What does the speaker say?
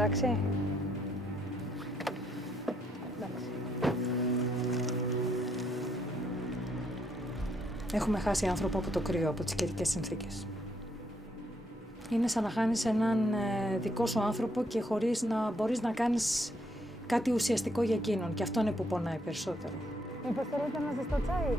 εντάξει. Εντάξει. Έχουμε χάσει άνθρωπο από το κρύο, από τις καιρικές συνθήκες. Είναι σαν να χάνεις έναν δικό σου άνθρωπο και χωρίς να μπορείς να κάνεις κάτι ουσιαστικό για εκείνον. Και αυτό είναι που πονάει περισσότερο. Μήπως θέλετε ένα ζεστό τσάι?